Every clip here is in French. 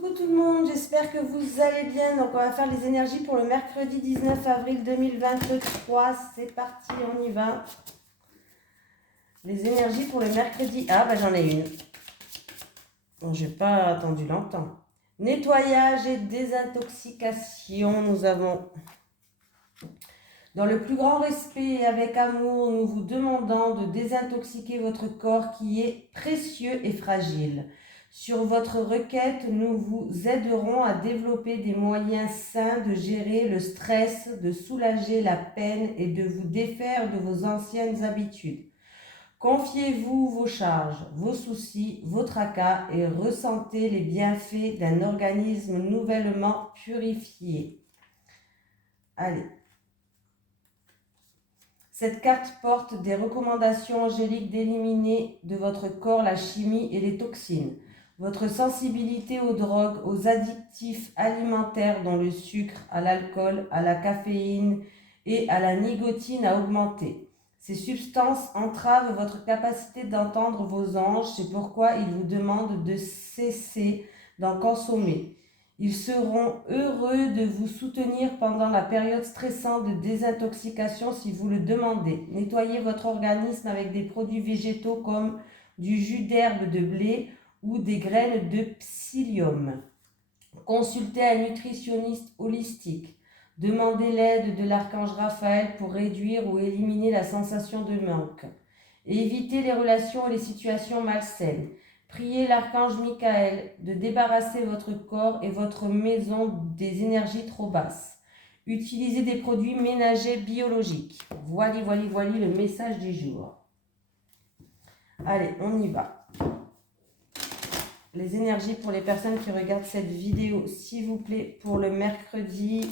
Coucou tout le monde, j'espère que vous allez bien. Donc on va faire les énergies pour le mercredi 19 avril 2023. C'est parti, on y va. Les énergies pour le mercredi... Ah bah j'en ai une. Bon, j'ai pas attendu longtemps. Nettoyage et désintoxication, nous avons... Dans le plus grand respect et avec amour, nous vous demandons de désintoxiquer votre corps qui est précieux et fragile. Sur votre requête, nous vous aiderons à développer des moyens sains de gérer le stress, de soulager la peine et de vous défaire de vos anciennes habitudes. Confiez-vous vos charges, vos soucis, vos tracas et ressentez les bienfaits d'un organisme nouvellement purifié. Allez. Cette carte porte des recommandations angéliques d'éliminer de votre corps la chimie et les toxines. Votre sensibilité aux drogues, aux addictifs alimentaires dont le sucre, à l'alcool, à la caféine et à la nicotine a augmenté. Ces substances entravent votre capacité d'entendre vos anges, c'est pourquoi ils vous demandent de cesser d'en consommer. Ils seront heureux de vous soutenir pendant la période stressante de désintoxication si vous le demandez. Nettoyez votre organisme avec des produits végétaux comme du jus d'herbe de blé ou des graines de psyllium. Consultez un nutritionniste holistique. Demandez l'aide de l'archange Raphaël pour réduire ou éliminer la sensation de manque. Évitez les relations et les situations malsaines. Priez l'archange Michael de débarrasser votre corps et votre maison des énergies trop basses. Utilisez des produits ménagers biologiques. Voilà le message du jour. Allez, on y va. Les énergies pour les personnes qui regardent cette vidéo, s'il vous plaît, pour le mercredi.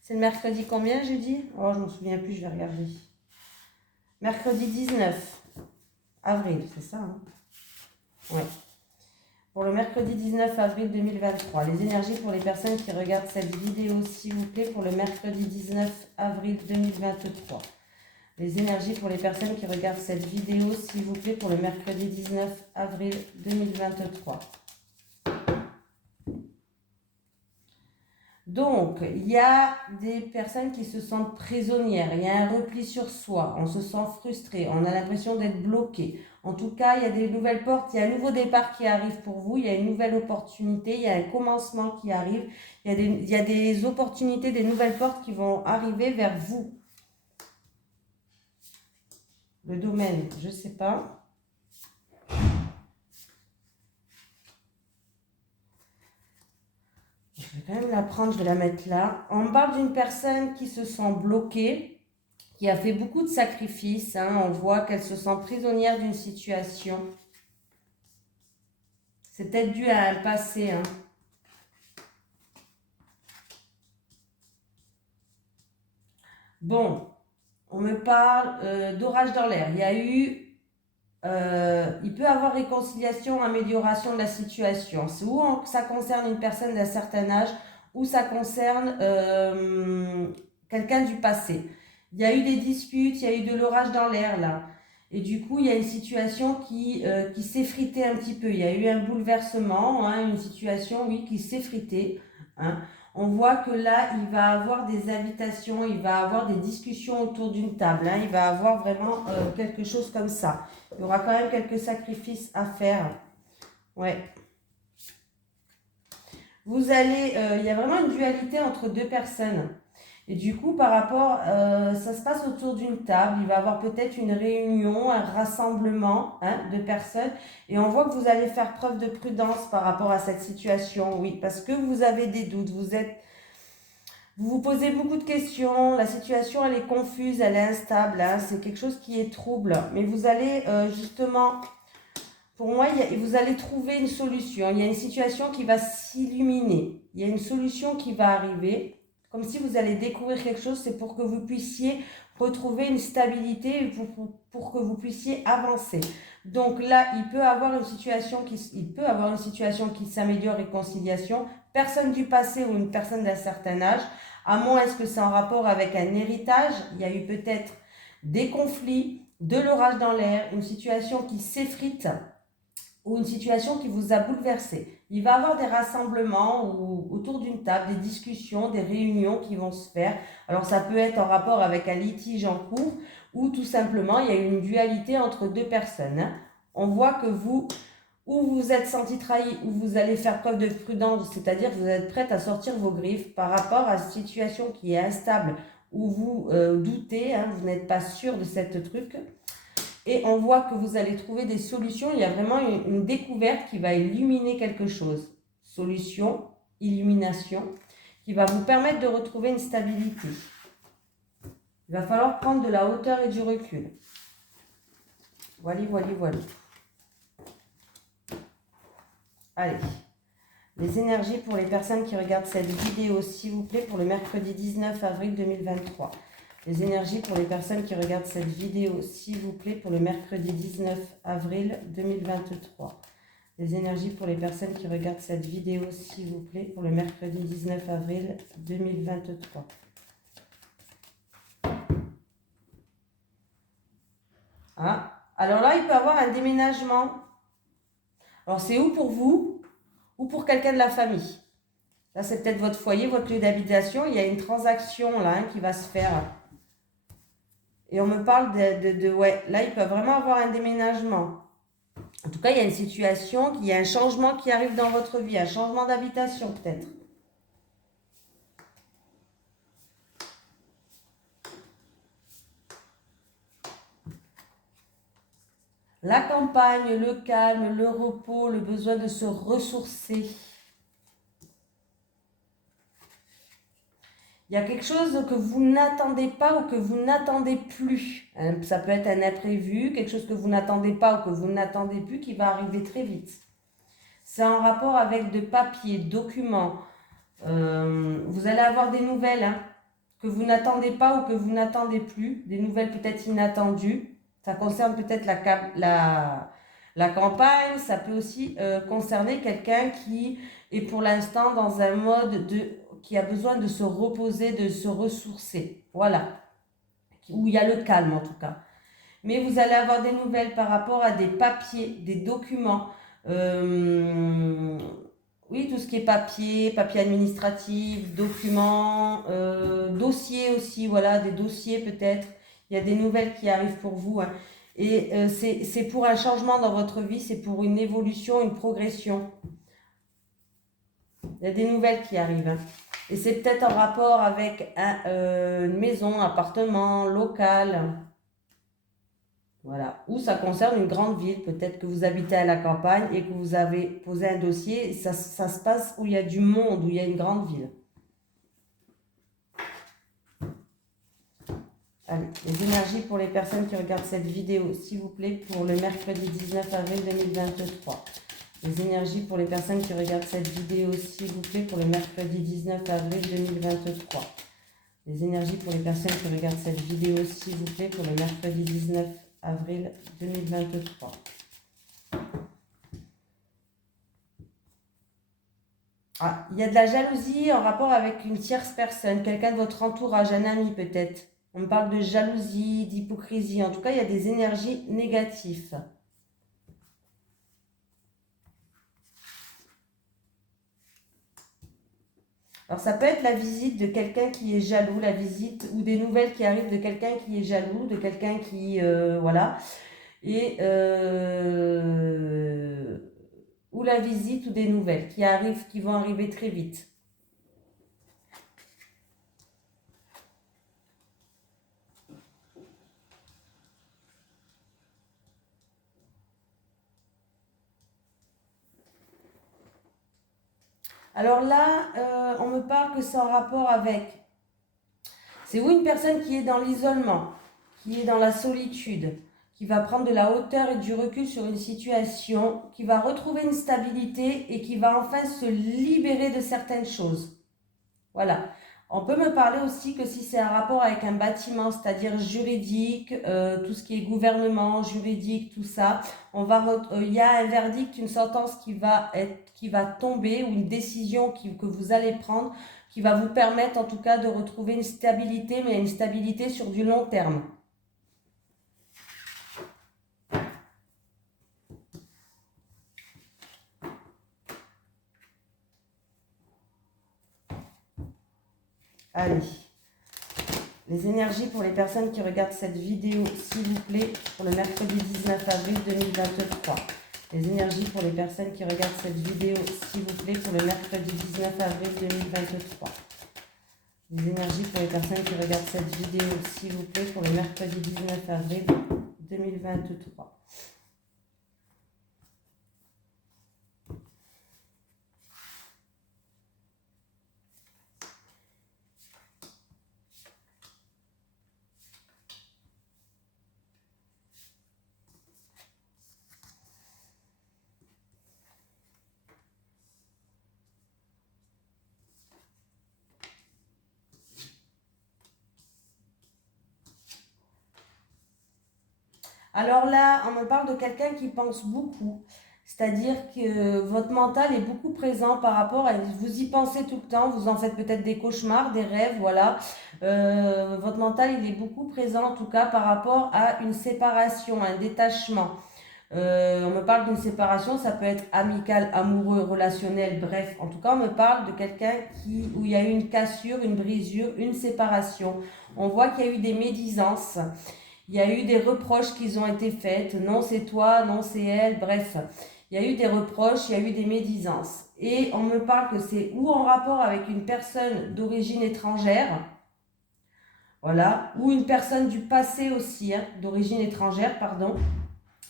C'est le mercredi combien, j'ai dit? Oh, je ne m'en souviens plus, je vais regarder. Mercredi 19 avril, c'est ça, hein? Ouais. Pour le mercredi 19 avril 2023, les énergies pour les personnes qui regardent cette vidéo, s'il vous plaît, pour le mercredi 19 avril 2023. Les énergies pour les personnes qui regardent cette vidéo, s'il vous plaît, pour le mercredi 19 avril 2023. Donc, il y a des personnes qui se sentent prisonnières, il y a un repli sur soi, on se sent frustré, on a l'impression d'être bloqué. En tout cas, il y a des nouvelles portes, il y a un nouveau départ qui arrive pour vous, il y a une nouvelle opportunité, il y a un commencement qui arrive, il y a des opportunités, des nouvelles portes qui vont arriver vers vous. Le domaine, je ne sais pas. Je vais quand même la prendre, je vais la mettre là. On parle d'une personne qui se sent bloquée, qui a fait beaucoup de sacrifices. On voit qu'elle se sent prisonnière d'une situation. C'est peut-être dû à un passé. Bon, on me parle d'orage dans l'air. Il y a eu... il peut y avoir réconciliation, amélioration de la situation. C'est où ça concerne une personne d'un certain âge ou ça concerne quelqu'un du passé. Il y a eu des disputes, il y a eu de l'orage dans l'air là. Et du coup, il y a une situation qui s'effritait un petit peu. Il y a eu un bouleversement, une situation, oui, qui s'effritait. On voit que là, il va avoir des invitations, il va avoir des discussions autour d'une table. Il va avoir vraiment quelque chose comme ça. Il y aura quand même quelques sacrifices à faire. Ouais. Vous allez... il y a vraiment une dualité entre deux personnes. Et du coup, par rapport... ça se passe autour d'une table. Il va y avoir peut-être une réunion, un rassemblement de personnes. Et on voit que vous allez faire preuve de prudence par rapport à cette situation. Oui, parce que vous avez des doutes. Vous vous posez beaucoup de questions, la situation elle est confuse, elle est instable, c'est quelque chose qui est trouble. Mais vous allez justement, pour moi, vous allez trouver une solution. Il y a une situation qui va s'illuminer, il y a une solution qui va arriver. Comme si vous allez découvrir quelque chose, c'est pour que vous puissiez retrouver une stabilité et pour que vous puissiez avancer. Donc là, il peut avoir une situation qui s'améliore, réconciliation. Personne du passé ou une personne d'un certain âge, à moins est-ce que c'est en rapport avec un héritage, il y a eu peut-être des conflits, de l'orage dans l'air, une situation qui s'effrite ou une situation qui vous a bouleversé. Il va y avoir des rassemblements ou autour d'une table, des discussions, des réunions qui vont se faire. Alors ça peut être en rapport avec un litige en cours ou tout simplement il y a une dualité entre deux personnes. Hein. On voit que vous, ou vous vous êtes senti trahi, ou vous allez faire preuve de prudence, c'est-à-dire que vous êtes prête à sortir vos griffes par rapport à une situation qui est instable, où vous doutez, hein, vous n'êtes pas sûr de cette truc. Et on voit que vous allez trouver des solutions. Il y a vraiment une découverte qui va illuminer quelque chose. Solution, illumination, qui va vous permettre de retrouver une stabilité. Il va falloir prendre de la hauteur et du recul. Voilà, voilà, voilà. Allez. Les énergies pour les personnes qui regardent cette vidéo, s'il vous plaît, pour le mercredi 19 avril 2023. Les énergies pour les personnes qui regardent cette vidéo, s'il vous plaît, pour le mercredi 19 avril 2023. Les énergies pour les personnes qui regardent cette vidéo, s'il vous plaît, pour le mercredi 19 avril 2023. Ah, alors là, il peut y avoir un déménagement. Alors, c'est où pour vous ou pour quelqu'un de la famille? Là, c'est peut-être votre foyer, votre lieu d'habitation. Il y a une transaction là qui va se faire. Et on me parle ouais, là, il peut vraiment avoir un déménagement. En tout cas, il y a une situation, il y a un changement qui arrive dans votre vie, un changement d'habitation peut-être. La campagne, le calme, le repos, le besoin de se ressourcer. Il y a quelque chose que vous n'attendez pas ou que vous n'attendez plus. Ça peut être un imprévu, quelque chose que vous n'attendez pas ou que vous n'attendez plus qui va arriver très vite. C'est en rapport avec de papiers, documents. Vous allez avoir des nouvelles hein, que vous n'attendez pas ou que vous n'attendez plus. Des nouvelles peut-être inattendues. Ça concerne peut-être la campagne. Ça peut aussi concerner quelqu'un qui est pour l'instant dans un mode qui a besoin de se reposer, de se ressourcer. Voilà. Où il y a le calme en tout cas. Mais vous allez avoir des nouvelles par rapport à des papiers, des documents. Oui, tout ce qui est papier administratif, documents, dossiers aussi, voilà, des dossiers peut-être. Il y a des nouvelles qui arrivent pour vous. Hein. Et c'est pour un changement dans votre vie, c'est pour une évolution, une progression. Il y a des nouvelles qui arrivent. Hein. Et c'est peut-être en rapport avec une maison, un appartement, local. Voilà. Ou ça concerne une grande ville. Peut-être que vous habitez à la campagne et que vous avez posé un dossier. Et ça se passe où il y a du monde, où il y a une grande ville. Allez, les énergies pour les personnes qui regardent cette vidéo, s'il vous plaît, pour le mercredi 19 avril 2023. Les énergies pour les personnes qui regardent cette vidéo, s'il vous plaît, pour le mercredi 19 avril 2023. Les énergies pour les personnes qui regardent cette vidéo, s'il vous plaît, pour le mercredi 19 avril 2023. Ah, il y a de la jalousie en rapport avec une tierce personne, quelqu'un de votre entourage, un ami peut-être. On me parle de jalousie, d'hypocrisie. En tout cas, il y a des énergies négatives. Alors, ça peut être la visite de quelqu'un qui est jaloux, la visite ou des nouvelles qui arrivent de quelqu'un qui est jaloux, de quelqu'un qui... voilà. Et... ou la visite ou des nouvelles qui arrivent, qui vont arriver très vite. Alors là, on me parle que c'est en rapport avec... C'est où une personne qui est dans l'isolement, qui est dans la solitude, qui va prendre de la hauteur et du recul sur une situation, qui va retrouver une stabilité et qui va enfin se libérer de certaines choses. Voilà. On peut me parler aussi que si c'est un rapport avec un bâtiment, c'est-à-dire juridique, tout ce qui est gouvernement, juridique, tout ça, il y a un verdict, une sentence qui va tomber ou une décision que vous allez prendre qui va vous permettre en tout cas de retrouver une stabilité, mais une stabilité sur du long terme. Allez. Les énergies pour les personnes qui regardent cette vidéo, s'il vous plaît, pour le mercredi 19 avril 2023. Les énergies pour les personnes qui regardent cette vidéo, s'il vous plaît, pour le mercredi 19 avril 2023. Les énergies pour les personnes qui regardent cette vidéo, s'il vous plaît, pour le mercredi 19 avril 2023. Alors là, on me parle de quelqu'un qui pense beaucoup. C'est-à-dire que votre mental est beaucoup présent par rapport à... Vous y pensez tout le temps, vous en faites peut-être des cauchemars, des rêves, voilà. Votre mental, il est beaucoup présent en tout cas par rapport à une séparation, un détachement. On me parle d'une séparation, ça peut être amical, amoureux, relationnel, bref. En tout cas, on me parle de quelqu'un où il y a eu une cassure, une brisure, une séparation. On voit qu'il y a eu des médisances. Il y a eu des reproches qui ont été faits. Non, c'est toi, non, c'est elle. Bref, il y a eu des reproches, il y a eu des médisances. Et on me parle que c'est ou en rapport avec une personne d'origine étrangère, voilà, ou une personne du passé aussi, hein, d'origine étrangère, pardon.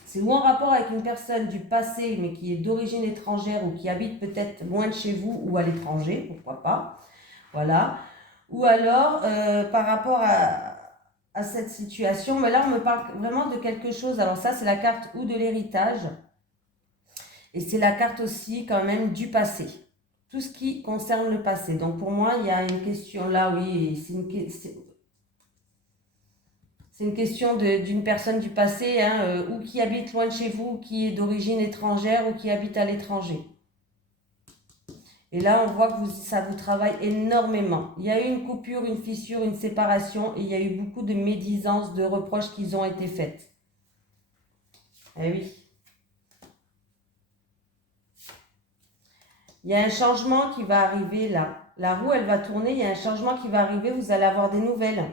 C'est ou en rapport avec une personne du passé, mais qui est d'origine étrangère ou qui habite peut-être loin de chez vous ou à l'étranger, pourquoi pas. Voilà. Ou alors, par rapport à cette situation, mais là on me parle vraiment de quelque chose. Alors ça c'est la carte ou de l'héritage et c'est la carte aussi quand même du passé, tout ce qui concerne le passé. Donc pour moi il y a une question là, oui, c'est une question d'une personne du passé, hein, ou qui habite loin de chez vous, ou qui est d'origine étrangère ou qui habite à l'étranger. Et là, on voit que ça vous travaille énormément. Il y a eu une coupure, une fissure, une séparation. Et il y a eu beaucoup de médisances, de reproches qui ont été faites. Eh oui. Il y a un changement qui va arriver là. La roue, elle va tourner. Il y a un changement qui va arriver. Vous allez avoir des nouvelles.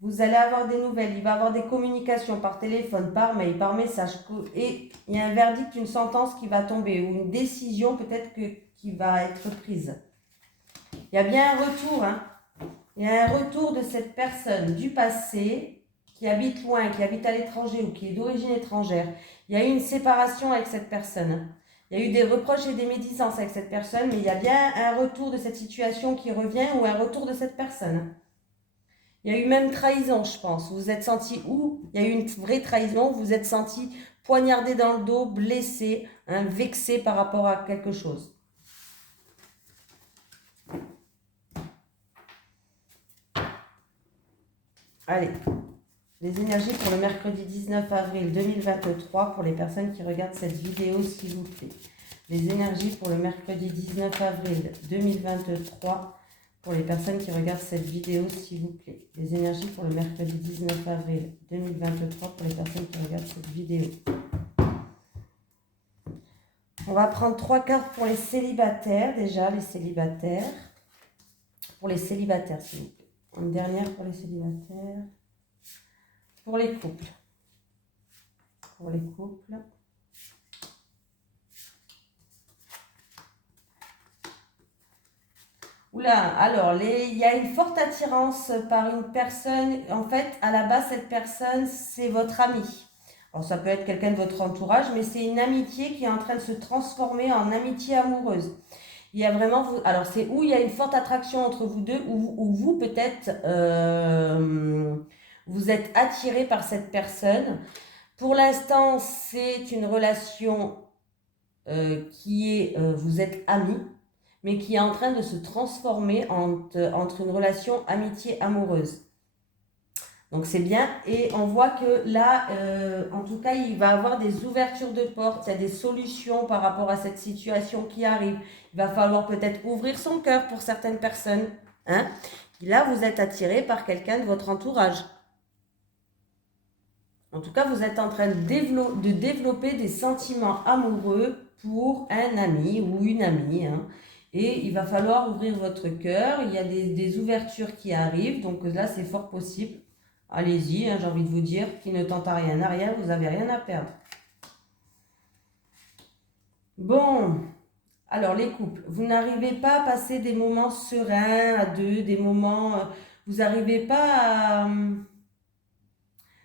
Vous allez avoir des nouvelles. Il va y avoir des communications par téléphone, par mail, par message. Et il y a un verdict, une sentence qui va tomber. Ou une décision peut-être qui va être prise. Il y a bien un retour, hein. Il y a un retour de cette personne du passé qui habite loin, qui habite à l'étranger ou qui est d'origine étrangère. Il y a eu une séparation avec cette personne. Il y a eu des reproches et des médisances avec cette personne, mais il y a bien un retour de cette situation qui revient ou un retour de cette personne. Il y a eu même trahison, je pense. Vous vous êtes senti où? Il y a eu une vraie trahison, vous vous êtes senti poignardé dans le dos, blessé, hein, vexé par rapport à quelque chose. Allez, les énergies pour le mercredi 19 avril 2023 pour les personnes qui regardent cette vidéo, s'il vous plaît. Les énergies pour le mercredi 19 avril 2023 pour les personnes qui regardent cette vidéo, s'il vous plaît. Les énergies pour le mercredi 19 avril 2023 pour les personnes qui regardent cette vidéo. On va prendre 3 cartes pour les célibataires, déjà, les célibataires. Pour les célibataires, s'il vous plaît. Une dernière pour les célibataires. Pour les couples. Pour les couples. Oula, alors, il y a une forte attirance par une personne. En fait, à la base, cette personne, c'est votre ami. Alors, ça peut être quelqu'un de votre entourage, mais c'est une amitié qui est en train de se transformer en amitié amoureuse. Il y a vraiment... Alors, c'est où il y a une forte attraction entre vous deux, ou vous, peut-être, vous êtes attiré par cette personne. Pour l'instant, c'est une relation qui est... vous êtes amis, mais qui est en train de se transformer entre une relation amitié amoureuse. Donc c'est bien, et on voit que là, en tout cas, il va y avoir des ouvertures de portes, il y a des solutions par rapport à cette situation qui arrive. Il va falloir peut-être ouvrir son cœur pour certaines personnes. Hein? Et là, vous êtes attiré par quelqu'un de votre entourage. En tout cas, vous êtes en train de développer des sentiments amoureux pour un ami ou une amie. Hein? Et il va falloir ouvrir votre cœur. Il y a des ouvertures qui arrivent. Donc là, c'est fort possible. Allez-y, hein, j'ai envie de vous dire, qui ne tente à rien n'a rien, vous n'avez rien à perdre. Bon, alors les couples, vous n'arrivez pas à passer des moments sereins à deux, des moments, vous n'arrivez pas à,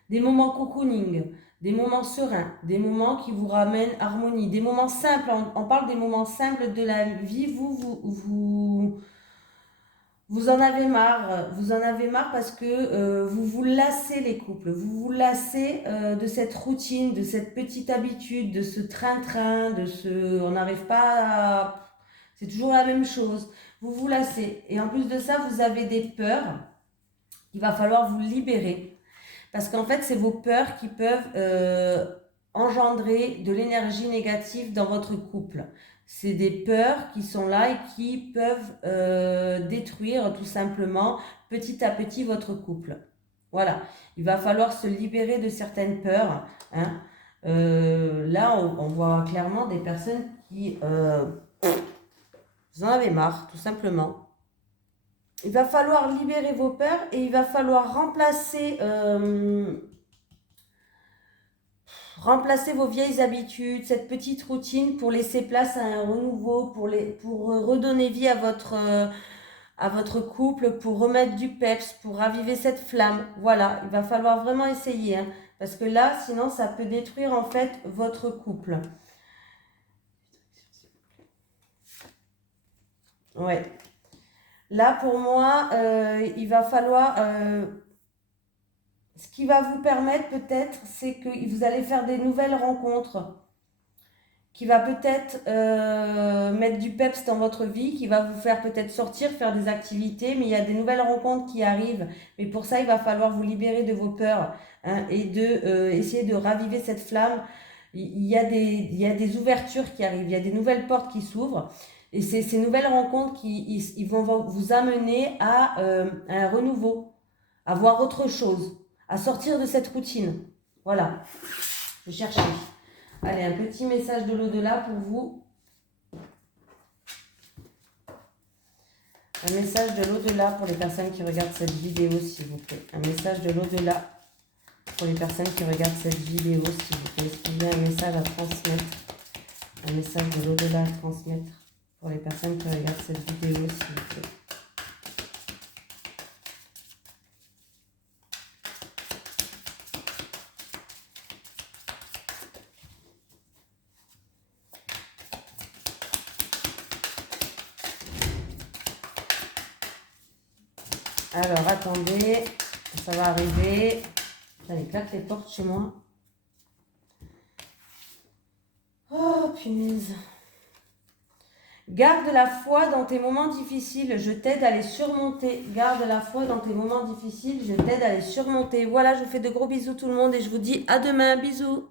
des moments cocooning, des moments sereins, des moments qui vous ramènent harmonie, des moments simples, on parle des moments simples de la vie, vous en avez marre parce que vous vous lassez les couples, vous vous lassez de cette routine, de cette petite habitude, de ce train-train, on n'arrive pas à, c'est toujours la même chose, vous vous lassez. Et en plus de ça, vous avez des peurs, il va falloir vous libérer. Parce qu'en fait, c'est vos peurs qui peuvent engendrer de l'énergie négative dans votre couple. C'est des peurs qui sont là et qui peuvent détruire tout simplement petit à petit votre couple. Voilà, il va falloir se libérer de certaines peurs. Hein. Là, on voit clairement des personnes qui vous en avez marre, tout simplement. Il va falloir libérer vos peurs et il va falloir remplacer vos vieilles habitudes, cette petite routine pour laisser place à un renouveau, pour redonner vie à votre couple, pour remettre du peps, pour raviver cette flamme. Voilà, il va falloir vraiment essayer, hein, parce que là, sinon, ça peut détruire en fait votre couple. Ouais. Là, pour moi, il va falloir... ce qui va vous permettre peut-être, c'est que vous allez faire des nouvelles rencontres, qui va peut-être mettre du peps dans votre vie, qui va vous faire peut-être sortir, faire des activités, mais il y a des nouvelles rencontres qui arrivent. Mais pour ça, il va falloir vous libérer de vos peurs, hein, et essayer de raviver cette flamme. Il y a des ouvertures qui arrivent, il y a des nouvelles portes qui s'ouvrent. Et c'est ces nouvelles rencontres ils vont vous amener à un renouveau, à voir autre chose, à sortir de cette routine. Voilà, je cherchais. Allez, un petit message de l'au-delà pour vous. Un message de l'au-delà pour les personnes qui regardent cette vidéo, s'il vous plaît. Un message de l'au-delà pour les personnes qui regardent cette vidéo, s'il vous plaît. Est-ce qu'il y a un message à transmettre? Un message de l'au-delà à transmettre pour les personnes qui regardent cette vidéo, s'il vous plaît. Alors, attendez, ça va arriver. J'allais claquer les portes chez moi. Oh, punaise. Garde la foi dans tes moments difficiles, je t'aide à les surmonter. Garde la foi dans tes moments difficiles, je t'aide à les surmonter. Voilà, je vous fais de gros bisous tout le monde et je vous dis à demain. Bisous.